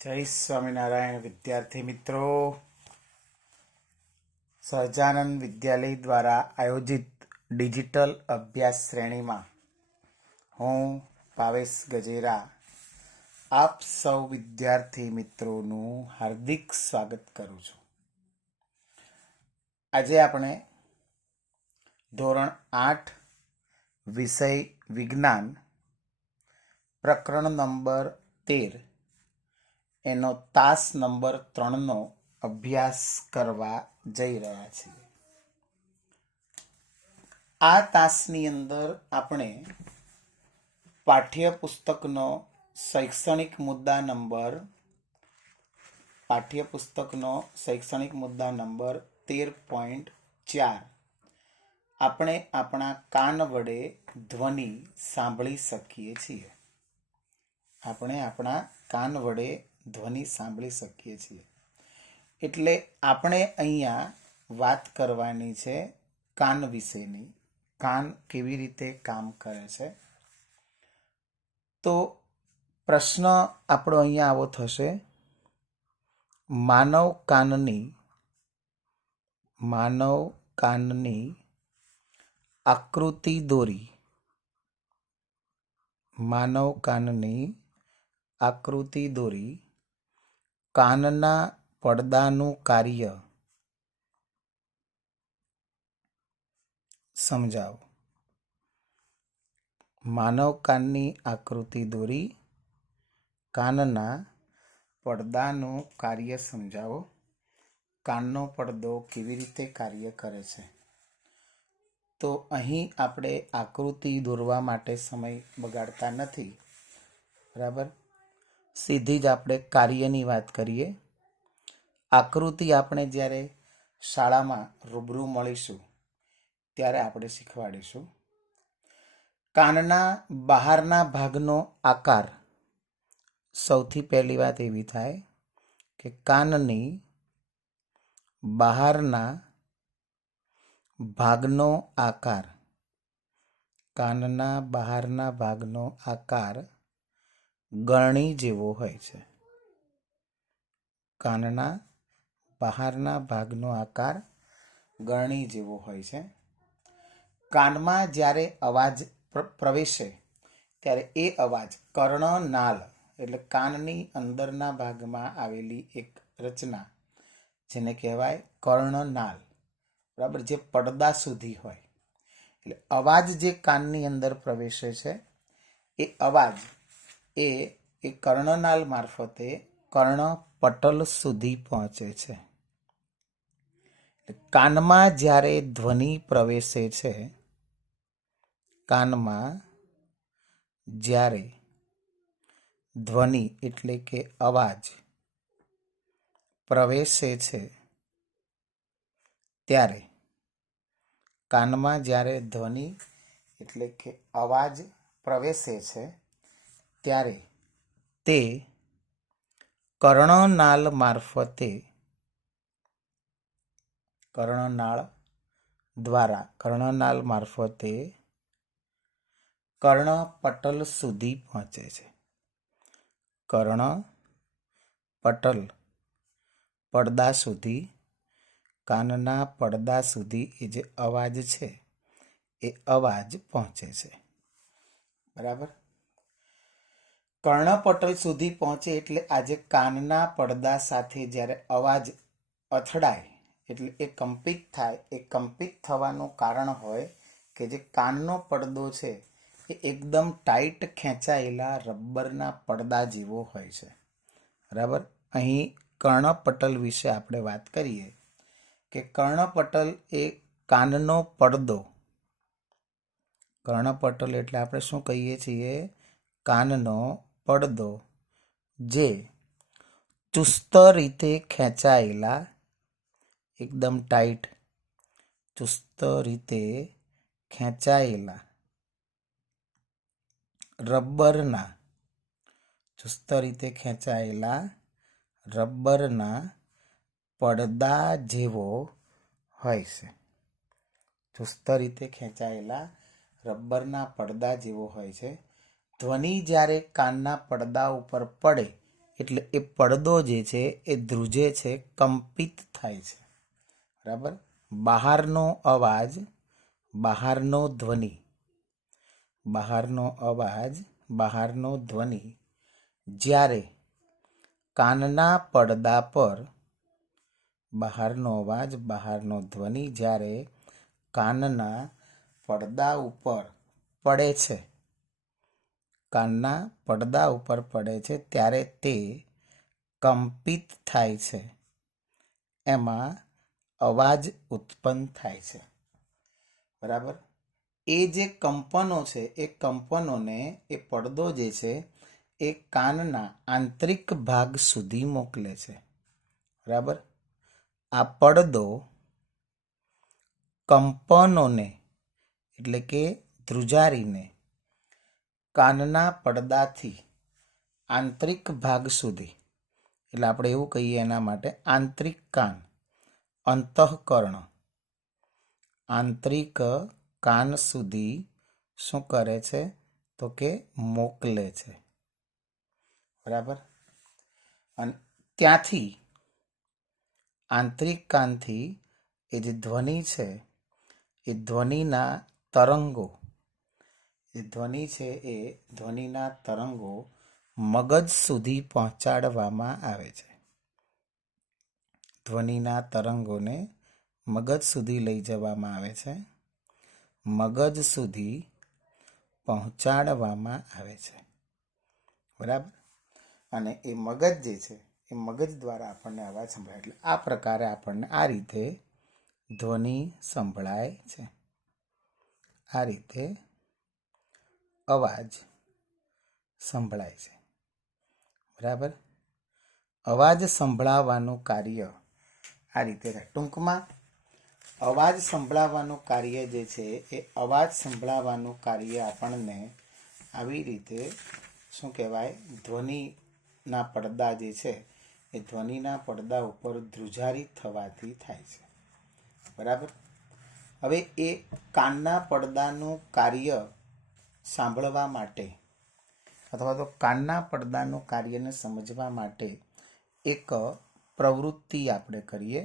જય સ્વામિનારાયણ વિદ્યાર્થી મિત્રો, સહજાનંદ વિદ્યાલય દ્વારા આયોજિત ડિજિટલ અભ્યાસ શ્રેણીમાં હું ભાવેશ ગજેરા આપ સૌ વિદ્યાર્થી મિત્રોનું હાર્દિક સ્વાગત કરું છું. આજે આપણે ધોરણ 8 વિષય વિજ્ઞાન પ્રકરણ નંબર 13 એનો તાસ નંબર 3નો અભ્યાસ કરવા જઈ રહ્યા છીએ. આ તાસની અંદર આપણે પાઠ્યપુસ્તકનો શૈક્ષણિક મુદ્દા નંબર 13.4 આપણે આપણા કાન વડે ધ્વનિ સાંભળી શકીએ છીએ. એટલે આપણે અહીંયા વાત કરવાની છે કાન વિશેની. કાન કેવી રીતે કામ કરે છે. તો પ્રશ્ન આપણો અહીંયા આવો થશે: માનવ કાનની આકૃતિ દોરી. કાનના પડદાનું કાર્ય સમજાવો. માનવ કાનની આકૃતિ દોરી કાનના પડદાનું કાર્ય સમજાવો. કાનનો પડદો કેવી રીતે કાર્ય કરે છે. તો અહીં આપણે આકૃતિ દોરવા માટે સમય બગાડતા નથી, બરાબર. સીધી જ આપણે કાર્યની વાત કરીએ. આકૃતિ આપણે જ્યારે શાળામાં રૂબરૂ મળીશું ત્યારે આપણે શીખવાડીશું. કાનના બહારના ભાગનો આકાર. સૌથી પહેલી વાત એવી થાય કે કાનની બહારના ભાગનો આકાર ગરણી જેવો હોય છે. કાનના બહારના ભાગનો આકાર ગરણી જેવો હોય છે. કાનમાં જ્યારે અવાજ પ્રવેશે ત્યારે એ અવાજ કર્ણનાલ એટલે કાનની અંદરના ભાગમાં આવેલી એક રચના, જેને કહેવાય કર્ણનાલ, બરાબર, જે પડદા સુધી હોય. એટલે અવાજ જે કાનની અંદર પ્રવેશે છે એ અવાજ એ કર્ણનાલ મારફતે કર્ણપટલ સુધી પહોંચે છે. કાનમાં જ્યારે ધ્વનિ પ્રવેશે છે, ધ્વનિ એટલે કે અવાજ પ્રવેશે છે ત્યારે અવાજ પ્રવેશે છે ત્યારે તે કર્ણનાળ મારફતે કર્ણપટલ સુધી પહોંચે છે. કર્ણપટલ પડદા સુધી, કાનના પડદા સુધી એ જે અવાજ છે એ અવાજ પહોંચે છે, બરાબર. કર્ણપટલ સુધી પહોંચે એટલે આજે કાનના પડદા સાથે જ્યારે અવાજ અથડાય એટલે એ કંપિત થાય. એ કંપિત થવાનું કારણ હોય કે જે કાનનો પડદો છે એ એકદમ ટાઈટ ખેંચાયેલા રબરના પડદા જેવો હોય છે, બરાબર. અહીં કર્ણપટલ વિશે આપણે વાત કરીએ કે કર્ણપટલ એ કાનનો પડદો. કર્ણપટલ એટલે આપણે શું કહીએ છીએ? કાનનો પડદો જે ચુસ્ત રીતે ખેંચાયેલા, એકદમ ટાઈટ, ચુસ્ત રીતે ખેંચાયેલા રબરના પડદા જેવો હોય છે. ધ્વનિ જ્યારે કાનના પડદા ઉપર પડે એટલે એ પડદો જે છે એ ધ્રુજે છે, કંપિત થાય છે. બરાબર. બહારનો અવાજ, બહારનો ધ્વનિ, બહારનો અવાજ, બહારનો ધ્વનિ જ્યારે કાનના પડદા પર, બહારનો અવાજ, બહારનો ધ્વનિ જ્યારે કાનના પડદા ઉપર પડે છે, કાનના પડદા ઉપર પડે છે ત્યારે તે કંપિત થાય છે, એમાં અવાજ ઉત્પન્ન થાય છે. બરાબર. એ જે કંપનો છે એ કંપનોને એ પડદો જે છે એ કાનના આંતરિક ભાગ સુધી મોકલે છે. બરાબર. આ પડદો કંપનોને એટલે કે ધ્રુજારીને કાનના પડદાથી આંતરિક ભાગ સુધી, એટલે આપણે એવું કહીએ એના માટે આંતરિક કાન, અંતઃકરણ, આંતરિક કાન સુધી શું કરે છે તો કે મોકલે છે. બરાબર. અને ત્યાંથી આંતરિક કાનથી એ જે ધ્વનિ છે એ ધ્વનિના તરંગો, એ ધ્વનિ છે એ ધ્વનિના તરંગો મગજ સુધી પહોંચાડવામાં આવે છે. ધ્વનિના તરંગોને મગજ સુધી લઈ જવામાં આવે છે, મગજ સુધી પહોંચાડવામાં આવે છે. બરાબર. અને એ મગજ જે છે એ મગજ દ્વારા આપણને અવાજ સંભળાય. એટલે આ પ્રકારે આપણને આ રીતે ધ્વનિ સંભળાય છે. આ રીતે અવાજ સંભળાય છે. બરાબર. અવાજ સંભળાવવાનું કાર્ય આ રીતે થાય. ટૂંકમાં અવાજ સંભળાવવાનું કાર્ય જે છે એ અવાજ સંભળાવવાનું કાર્ય આપણને આવી રીતે શું કહેવાય, ધ્વનિના પડદા જે છે એ ધ્વનિના પડદા ઉપર ધ્રુજારિત થવાથી થાય છે. બરાબર. હવે એ કાનના પડદાનું કાર્ય સાંભળવા માટે અથવા તો કાનના પડદાનું કાર્યને સમજવા માટે એક પ્રવૃત્તિ આપણે કરીએ.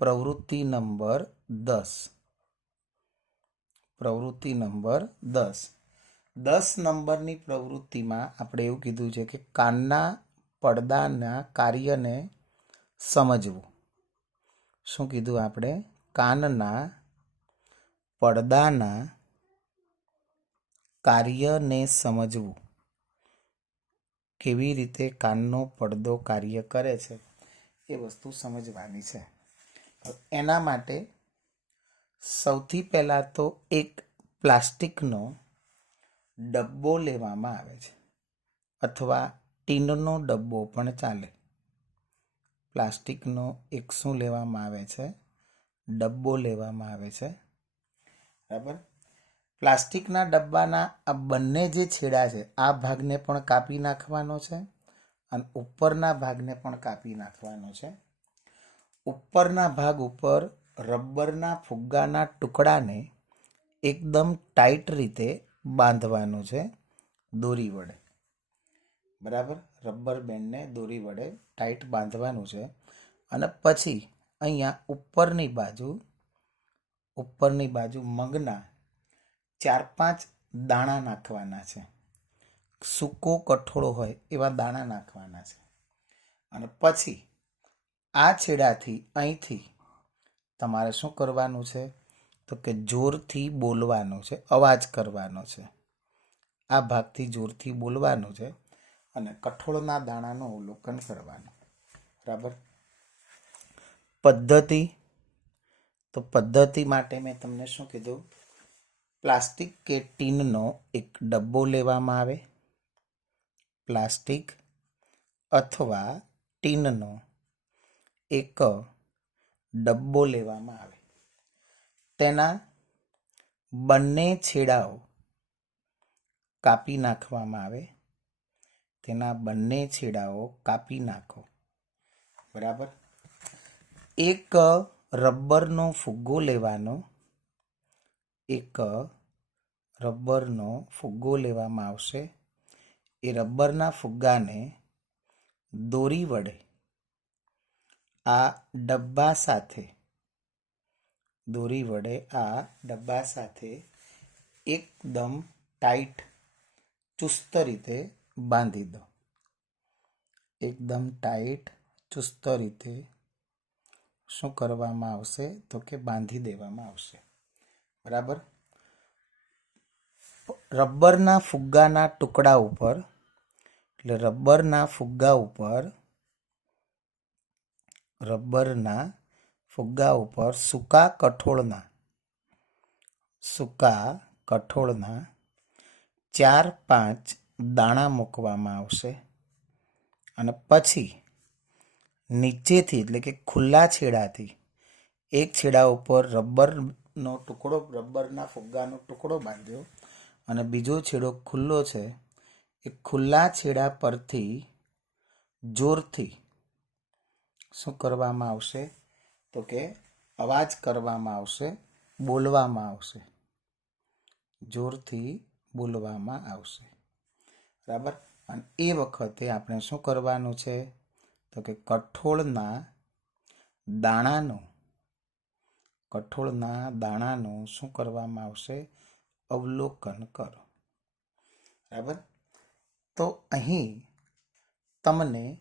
પ્રવૃત્તિ નંબર 10. પ્રવૃત્તિ નંબર 10. 10 નંબરની પ્રવૃત્તિમાં આપણે એવું કીધું છે કે કાનના પડદાના કાર્યને સમજવું. શું કીધું આપણે? કાનના પડદાના કાર્યને સમજવું. કેવી રીતે કાનનો પડદો કાર્ય કરે છે એ વસ્તુ સમજવાની છે. એના માટે સૌથી પહેલાં તો એક પ્લાસ્ટિકનો ડબ્બો લેવામાં આવે છે, અથવા ટીનનો ડબ્બો પણ ચાલે. પ્લાસ્ટિકનો એક શું લેવામાં આવે છે? ડબ્બો લેવામાં આવે છે. બરાબર. પ્લાસ્ટિકના ડબ્બાના આ બંને જે છેડા છે આ ભાગને પણ કાપી નાખવાનો છે અને ઉપરના ભાગને પણ કાપી નાખવાનો છે. ઉપરના ભાગ ઉપર રબરના ફુગ્ગાના ટુકડાને એકદમ ટાઈટ રીતે બાંધવાનું છે દોરી વડે. બરાબર. રબર બેન્ડને દોરી વડે ટાઈટ બાંધવાનું છે. અને પછી અહીંયા ઉપરની બાજુ મગના 4-5 દાણા નાખવાના છે. સૂકો કઠોળો હોય એવા દાણા નાખવાના છે. અને પછી આ છેડાથી અહીંથી તમારે શું કરવાનું છે તો કે જોરથી બોલવાનું છે, અવાજ કરવાનો છે. આ ભાગથી જોરથી બોલવાનું છે અને કઠોળના દાણાનું અવલોકન કરવાનું. બરાબર. પદ્ધતિ માટે મેં તમને શું કીધું? પ્લાસ્ટિક કે ટીનનો એક ડબ્બો લેવામાં આવે. પ્લાસ્ટિક અથવા ટીનનો એક ડબ્બો લેવામાં આવે. તેના બંને છેડાઓ કાપી નાખવામાં આવે. તેના બંને છેડાઓ કાપી નાખો. બરાબર. એક રબરનો ફુગ્ગો લેવાનો. એક રબરનો ફુગ્ગો લેવામાં આવશે. એ રબરના ફુગ્ગાને દોરી વડે આ ડબ્બા સાથે એકદમ ટાઈટ ચુસ્ત રીતે બાંધી દો. એકદમ ટાઈટ ચુસ્ત રીતે શું કરવામાં આવશે? તો કે બાંધી દેવામાં આવશે. બરાબર. રબરના ફુગ્ગાના ટુકડા ઉપર રબરના ફુગ્ગા ઉપર સૂકા કઠોળના 4-5 દાણા મૂકવામાં આવશે અને પછી નીચેથી એટલે કે ખુલ્લા છેડાથી એક છેડા ઉપર રબરના ફુગ્ગાનો ટુકડો બાંધ્યો અને બીજો છેડો ખુલ્લો છે. એ ખુલ્લા છેડા પરથી જોરથી શું કરવામાં આવશે? તો કે અવાજ કરવામાં આવશે, બોલવામાં આવશે. જોરથી બોલવામાં આવશે. બરાબર. અને એ વખતે આપણે શું કરવાનું છે? તો કે કઠોળના દાણાનું શું કરવામાં આવશે? અવલોકન કરો. બરાબર. તો અહીં તમને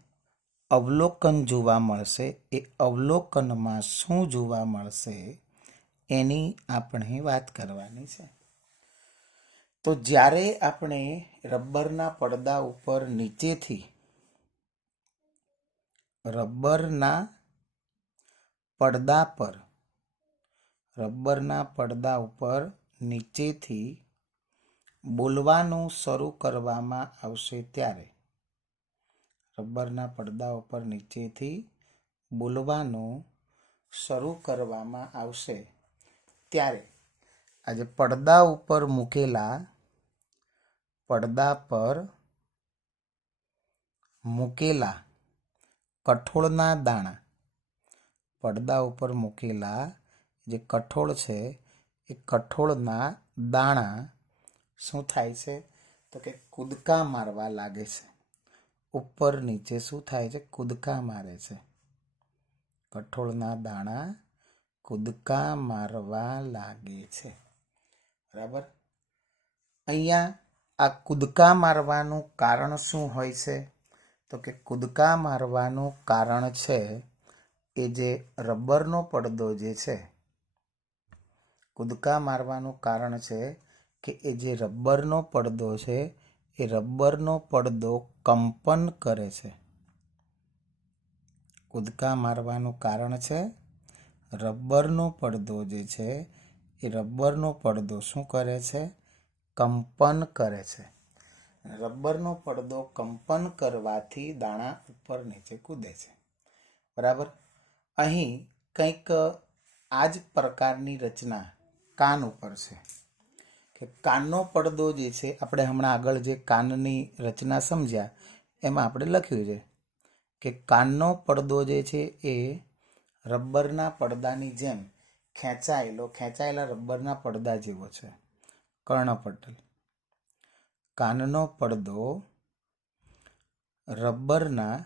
અવલોકન જોવા મળશે. એ અવલોકનમાં શું જોવા મળશે એની આપણે વાત કરવાની છે. તો જ્યારે આપણે રબરના પડદા ઉપર નીચેથી રબરના પડદા ઉપર નીચેથી બોલવાનું શરૂ કરવામાં આવશે ત્યારે રબરના પડદા ઉપર નીચેથી બોલવાનું શરૂ કરવામાં આવશે ત્યારે આજે પડદા પર મૂકેલા કઠોળના દાણા પડદા ઉપર મૂકેલા જે કઠોળ છે એ કઠોળના દાણા શું થાય છે? તો કે કૂદકા મારવા લાગે છે. ઉપર નીચે શું થાય છે? કૂદકા મારે છે. કઠોળના દાણા કૂદકા મારવા લાગે છે. બરાબર. અહીંયા આ કૂદકા મારવાનું કારણ શું હોય છે? તો કે કૂદકા મારવાનું કારણ છે એ જે રબરનો પડદો જે છે, કૂદકા મારવાનું કારણ છે કે એ જે રબરનો પડદો છે એ રબરનો પડદો કંપન કરે છે. કૂદકા મારવાનું કારણ છે રબરનો પડદો જે છે એ રબરનો પડદો શું કરે છે? કંપન કરે છે. રબરનો પડદો કંપન કરવાથી દાણા ઉપર નીચે કૂદે છે. બરાબર. અહીં કંઈક આ જ પ્રકારની રચના કાન ઉપર છે કે કાનનો પડદો જે છે, આપણે હમણાં આગળ જે કાનની રચના સમજ્યા એમાં આપણે લખ્યું છે કે કાનનો પડદો જે છે એ રબરના પડદાની જેમ ખેંચાયેલા રબરના પડદા જેવો છે. કર્ણપટલ. કાનનો પડદો રબરના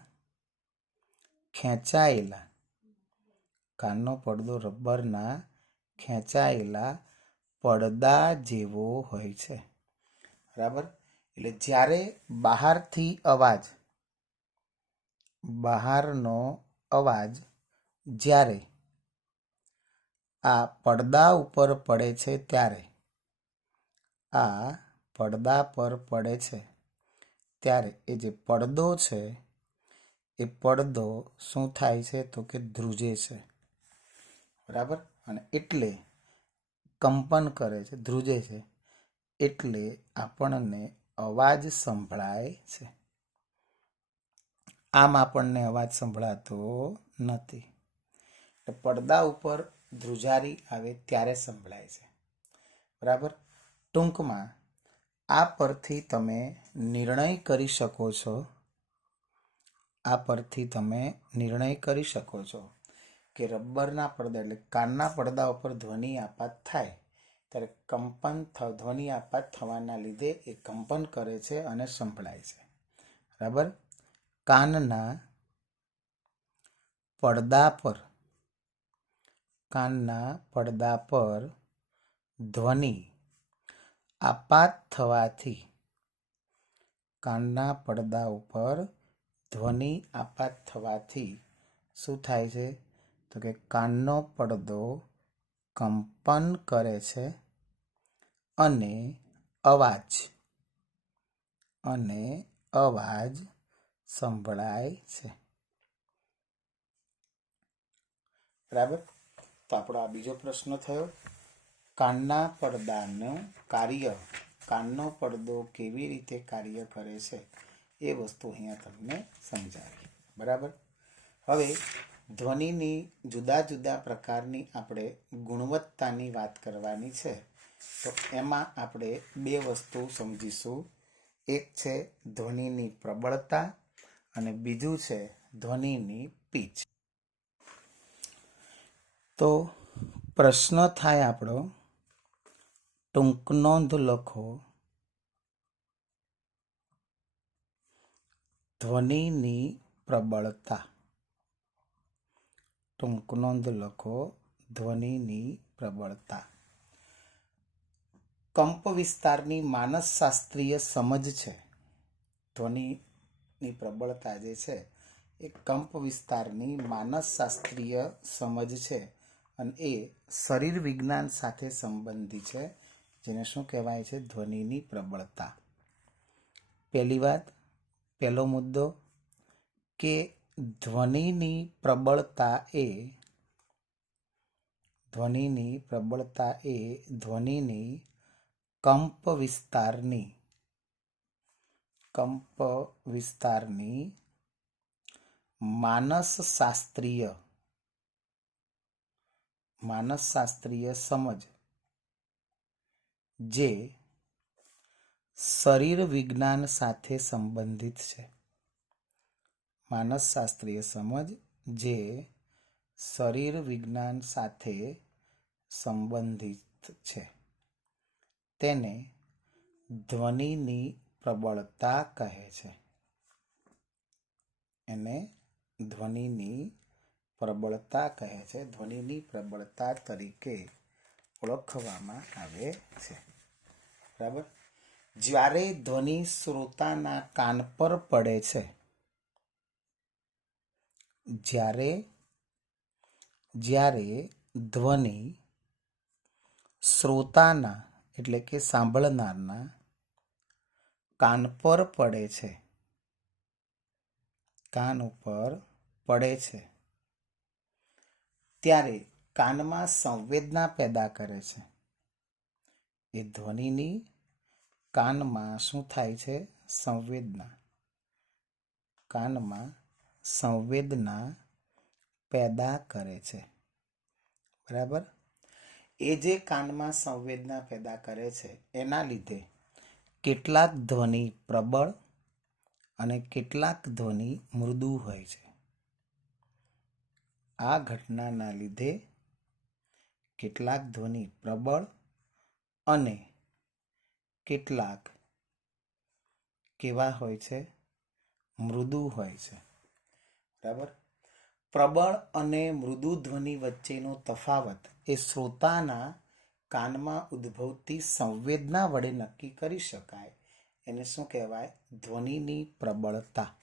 ખેંચાયેલા પડદા જેવો હોય છે. બરાબર. એટલે જ્યારે બહારનો અવાજ જ્યારે આ પડદા ઉપર પડે છે ત્યારે એ જે પડદો છે એ પડદો શું થાય છે? તો કે ધ્રુજે છે. બરાબર. અને એટલે કંપન કરે છે, ધ્રુજે છે, એટલે આપણને અવાજ સંભળાય છે. આમ આપણને અવાજ સંભળાતો નથી. પડદા ઉપર ધ્રુજારી આવે ત્યારે સંભળાય છે. બરાબર. ટૂંકમાં આ પરથી તમે નિર્ણય કરી શકો છો કે રબરના પડદા એટલે કાનના પડદા ઉપર ધ્વનિ આપાત થાય ત્યારે ધ્વનિ આપાત થવાના લીધે એ કંપન કરે છે અને સંભળાય છે. બરાબર. કાનના પડદા પર ધ્વનિ આપાત થવાથી, કાનના પડદા ઉપર ધ્વનિ આપાત થવાથી શું થાય છે? તો કે કાનનો પડદો કંપન કરે છે અને અવાજ સંભળાય છે. બરાબર. તો આપણો આ બીજો પ્રશ્ન થયો. કાનના પડદાનું કાર્ય, કાનનો પડદો કેવી રીતે કાર્ય કરે છે એ વસ્તુ અહીંયા તમને સમજાવી. બરાબર. હવે ધ્વનિની જુદા જુદા પ્રકારની આપણે ગુણવત્તાની વાત કરવાની છે. તો એમાં આપણે બે વસ્તુ સમજીશું. એક છે ધ્વનિની પ્રબળતા અને બીજું છે ધ્વનિની પીચ. તો પ્રશ્ન થાય આપણો, ટૂંક નોંધ લખો, ધ્વનિની પ્રબળતા. ટૂંક નોંધ લખો, ધ્વનિની પ્રબળતા. કંપ વિસ્તારની માનસશાસ્ત્રીય સમજ છે. ધ્વનિની પ્રબળતા જે છે એ કંપ વિસ્તારની માનસશાસ્ત્રીય સમજ છે અને એ શરીર વિજ્ઞાન સાથે સંબંધી છે, જેને શું કહેવાય છે? ધ્વનિની પ્રબળતા. પહેલી વાત, પહેલો મુદ્દો કે ધ્વનિની પ્રબળતા એ ધ્વનિની કંપ વિસ્તારની માનસશાસ્ત્રીય સમજ જે શરીર વિજ્ઞાન સાથે સંબંધિત છે. માનસશાસ્ત્રીય સમજ જે શરીર વિજ્ઞાન સાથે સંબંધિત છે તેને ધ્વનિની પ્રબળતા કહે છે. એને ધ્વનિની પ્રબળતા કહે છે. ધ્વનિની પ્રબળતા તરીકે ઓળખવામાં આવે છે. બરાબર. જ્યારે ધ્વનિ શ્રોતાના કાન પર પડે છે, જ્યારે ધ્વનિ શ્રોતાના એટલે કે સાંભળનારના કાન પર પડે છે, કાન ઉપર પડે છે, ત્યારે કાનમાં સંવેદના પેદા કરે છે. એ ધ્વનિની કાનમાં શું થાય છે? કાનમાં સંવેદના પેદા કરે છે. બરાબર. એ જે કાનમાં સંવેદના પેદા કરે છે એના લીધે કેટલાક ધ્વનિ પ્રબળ અને કેટલાક ધ્વનિ મૃદુ હોય છે. આ ઘટનાના લીધે કેટલાક ધ્વનિ પ્રબળ અને કેટલાક કેવા હોય છે? મૃદુ હોય છે. બરાબર. પ્રબળ અને મૃદુ ધ્વનિ વચ્ચેનો તફાવત એ શ્રોતાના કાનમાં ઉદ્ભવતી સંવેદના વડે નક્કી કરી શકાય. એને શું કહેવાય? ધ્વનિની પ્રબળતા.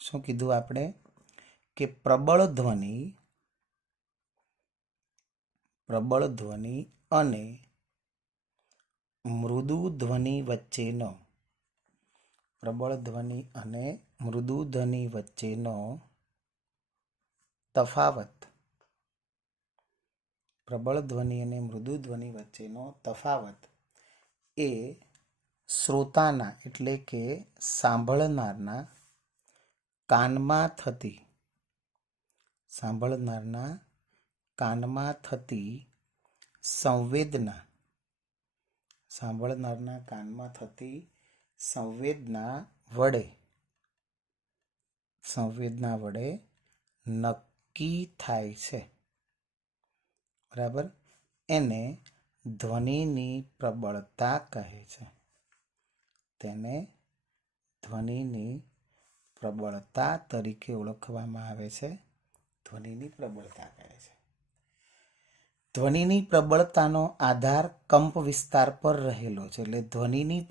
શું કીધું આપણે? કે પ્રબળ ધ્વનિ અને મૃદુ ધ્વનિ વચ્ચેનો તફાવત એ શ્રોતાના એટલે કે સાંભળનારના કાનમાં થતી સંવેદના વડે નક્કી થાય છે. બરાબર. એને ધ્વનિની પ્રબળતા કહે છે. તેને ધ્વનિની પ્રબળતા તરીકે ઓળખવામાં આવે છે. ધ્વનિની પ્રબળતા કહે છે. ધ્વનિની પ્રબળતાનો આધાર કંપ વિસ્તાર પર રહેલો છે. એટલે ધ્વનિની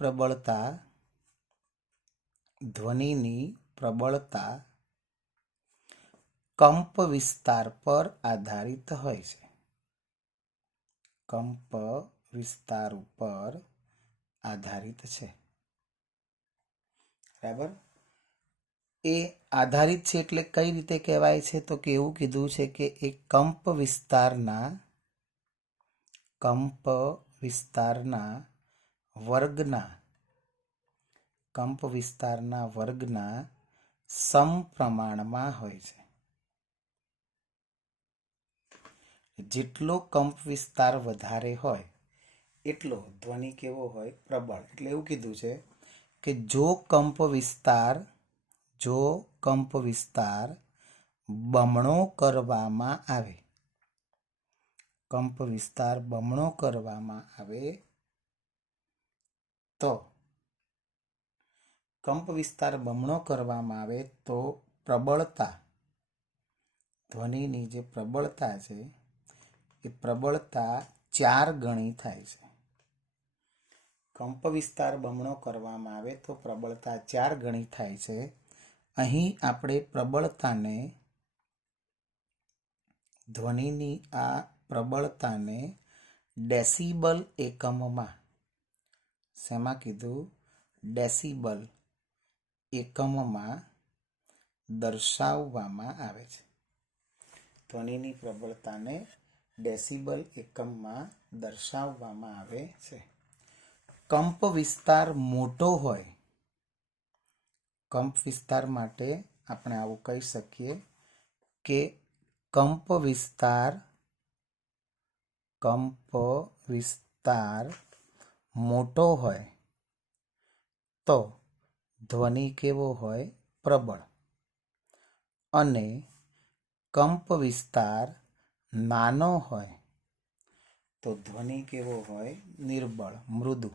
પ્રબળતા કંપ વિસ્તાર પર આધારિત હોય છે. કંપ વિસ્તાર ઉપર આધારિત છે. બરાબર. એ આધારિત છે એટલે કઈ રીતે કહેવાય છે? તો કે એવું કીધું છે કે એ કંપ વિસ્તારના વર્ગના સમપ્રમાણમાં હોય છે. જેટલો કંપ વિસ્તાર વધારે હોય એટલો ધ્વનિ કેવો હોય? પ્રબળ. એટલે એવું કીધું છે કે જો કંપ વિસ્તાર બમણો કરવામાં આવે, તો પ્રબળતા, ધ્વનિની જે પ્રબળતા છે એ પ્રબળતા 4 ગણી થાય છે. કંપ વિસ્તાર બમણો કરવામાં આવે તો પ્રબળતા 4 ગણી થાય છે. અહીં આપણે ધ્વનિની આ પ્રબળતાને ડેસિબલ એકમમાં, શેમાં કીધું? ડેસિબલ એકમમાં દર્શાવવામાં આવે છે. ધ્વનિની પ્રબળતાને ડેસિબલ એકમમાં દર્શાવવામાં આવે છે. કંપ વિસ્તાર મોટો હોય, કંપ વિસ્તાર માટે આપણે આવું કહી શકીએ કે કંપ વિસ્તાર મોટો હોય તો ધ્વનિ કેવો હોય? પ્રબળ. અને કંપ વિસ્તાર નાનો હોય તો ધ્વનિ કેવો હોય? નિર્બળ, મૃદુ.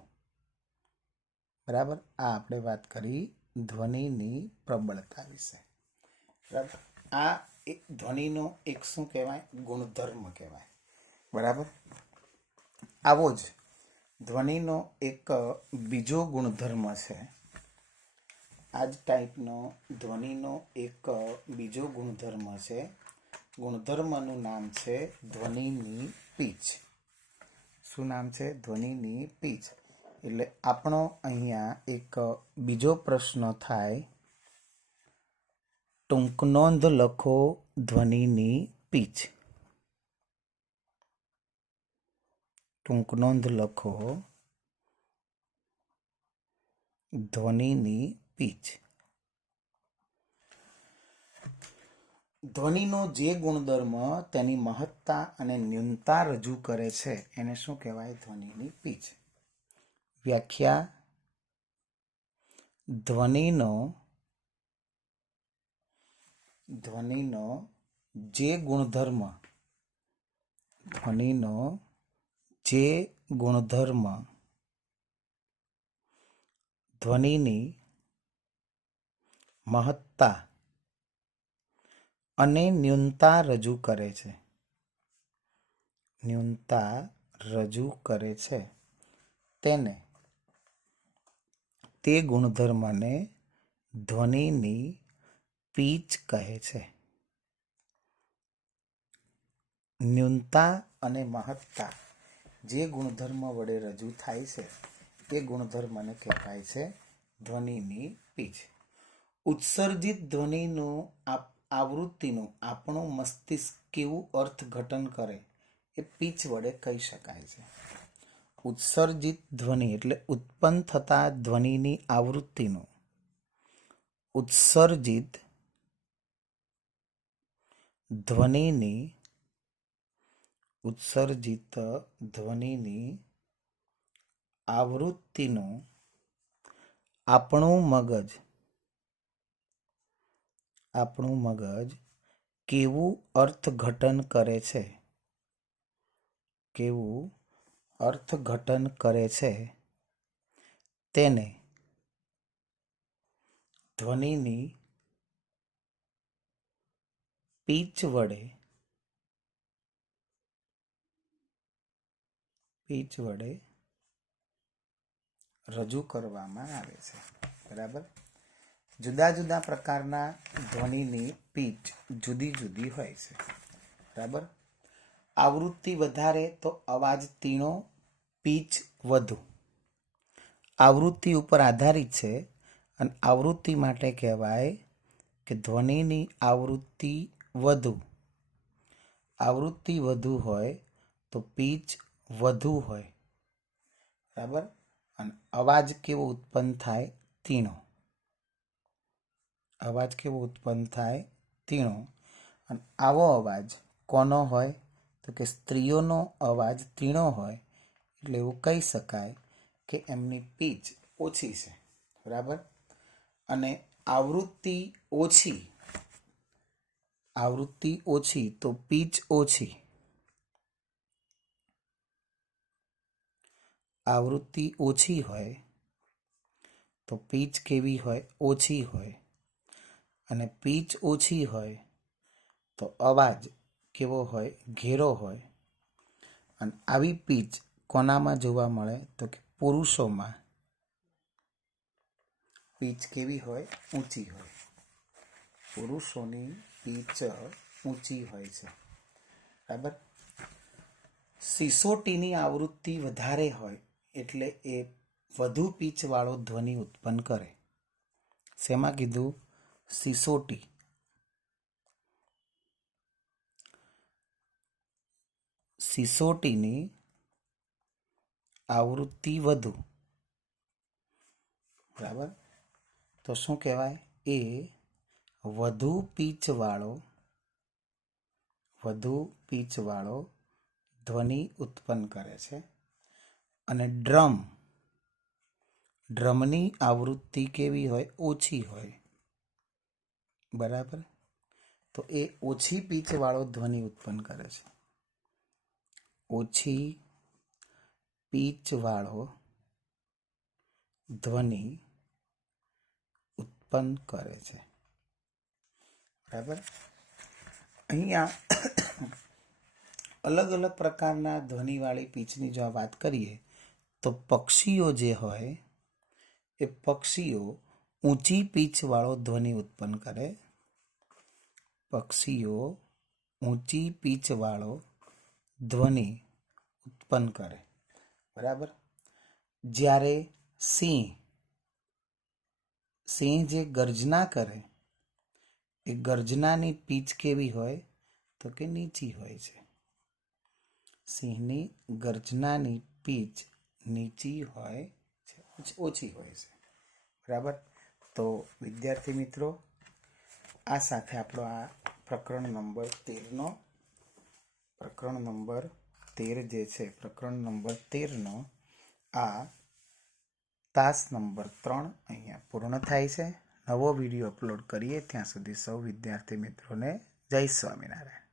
બરાબર. આ આપણે વાત કરી ધ્વનિની પ્રબળતા વિશે. બરાબર. આ એક ધ્વનિનો એક શું કહેવાય? ગુણધર્મ કહેવાય. બરાબર. આવો જ ધ્વનિનો એક બીજો ગુણધર્મ છે. આ જ ટાઈપનો ધ્વનિનો એક બીજો ગુણધર્મ છે. ગુણધર્મનું નામ છે ધ્વનિની પીચ. શું નામ છે? ધ્વનિની પીચ. એટલે આપણો અહીંયા એક બીજો પ્રશ્ન થાય, ટૂંક નોંધ લખો ધ્વનિની પીચ. ટૂંક નોંધ લખો ધ્વનિની પીચ. ધ્વનિનો જે ગુણધર્મ તેની મહત્તા અને ન્યૂનતા રજૂ કરે છે એને શું કહેવાય? ધ્વનિની પીચ. વ્યાખ્યા: ધ્વનિનો જે ગુણધર્મ ધ્વનિની મહત્તા અને ન્યૂનતા રજૂ કરે છે તે ગુણધર્મને ધ્વનિની પીચ કહે છે. ન્યૂનતા અને મહત્તા જે ગુણધર્મ વડે રજૂ થાય છે તે ગુણધર્મને કહેવાય છે ધ્વનિની પીચ. ઉત્સર્જિત ધ્વનિનું આવૃત્તિનું આપણું મસ્તિષ્ક કેવું અર્થઘટન કરે એ પીચ વડે કહી શકાય છે. ઉત્સર્જિત ધ્વનિ એટલે ઉત્પન્ન થતા ધ્વનિની આવૃત્તિનું ઉત્સર્જિત ધ્વનિની આવૃત્તિનું આપણું મગજ કેવું અર્થઘટન કરે છે તેને ધ્વનિની પીચ વડે રજૂ કરવામાં આવે છે. બરાબર. જુદા જુદા પ્રકારના ધ્વનિની પીચ જુદી જુદી હોય છે. બરાબર. આવૃત્તિ વધારે તો અવાજ તીણો, પીચ વધુ. આવૃત્તિ ઉપર આધારિત છે અને આવૃત્તિ માટે કહેવાય કે ધ્વનિની આવૃત્તિ વધુ. આવૃત્તિ વધુ હોય તો પીચ વધુ હોય. બરાબર. અને અવાજ કેવો ઉત્પન્ન થાય? તીણો. અવાજ કેવો ઉત્પન્ન થાય? તીણો. અને આવો અવાજ કોનો હોય? તો કે સ્ત્રીઓનો અવાજ તીણો હોય એટલે એવું કહી શકાય કે એમની પીચ ઓછી છે. બરાબર. અને આવૃત્તિ ઓછી તો પીચ ઓછી. આવૃત્તિ ઓછી હોય તો પીચ કેવી હોય? ઓછી હોય. અને પીચ ઓછી હોય તો અવાજ કેવો હોય? ઘેરો હોય. અને આવી પીચ કોનામાં જોવા મળે? તો કે પુરુષોમાં. પીચ કેવી હોય? ઊંચી હોય. પુરુષોની પીચ ઊંચી હોય છે. બરાબર. સિસોટીની આવૃત્તિ વધારે હોય એટલે એ વધુ પીચવાળો ધ્વનિ ઉત્પન્ન કરે. શેમાં કીધું? સિસોટી. સિસોટીની આવૃત્તિ વધુ. બરાબર. તો શું કહેવાય? એ વધુ પીચવાળો ધ્વનિ ઉત્પન્ન કરે છે. અને ડ્રમની આવૃત્તિ કેવી હોય? ઓછી હોય. બરાબર. તો એ ઓછી પીચવાળો ધ્વનિ ઉત્પન્ન કરે છે. ઓછી પીચવાળો ધ્વનિ ઉત્પન્ન કરે છે. બરાબર. અહીંયા અલગ અલગ પ્રકારના ધ્વનિવાળી પીચની જો વાત કરીએ તો પક્ષીઓ જે હોય એ પક્ષીઓ ઊંચી પીચવાળો ધ્વનિ ઉત્પન્ન કરે. પક્ષીઓ ઊંચી પીચવાળો ધ્વનિ ઉત્પન્ન કરે. બરાબર. જ્યારે સિંહ જે ગર્જના કરે એ ગર્જનાની પીચ કેવી હોય? તો કે નીચી હોય છે. સિંહની ગર્જનાની પીચ નીચી હોય છે, ઓછી હોય છે. બરાબર. તો વિદ્યાર્થી મિત્રો, આ સાથે આપણો આ પ્રકરણ નંબર 13નો આ તાસ નંબર 3 અહીંયા પૂર્ણ થાય છે. નવો વિડીયો અપલોડ કરીએ ત્યાં સુધી સૌ વિદ્યાર્થી મિત્રોને જય સ્વામિનારાયણ.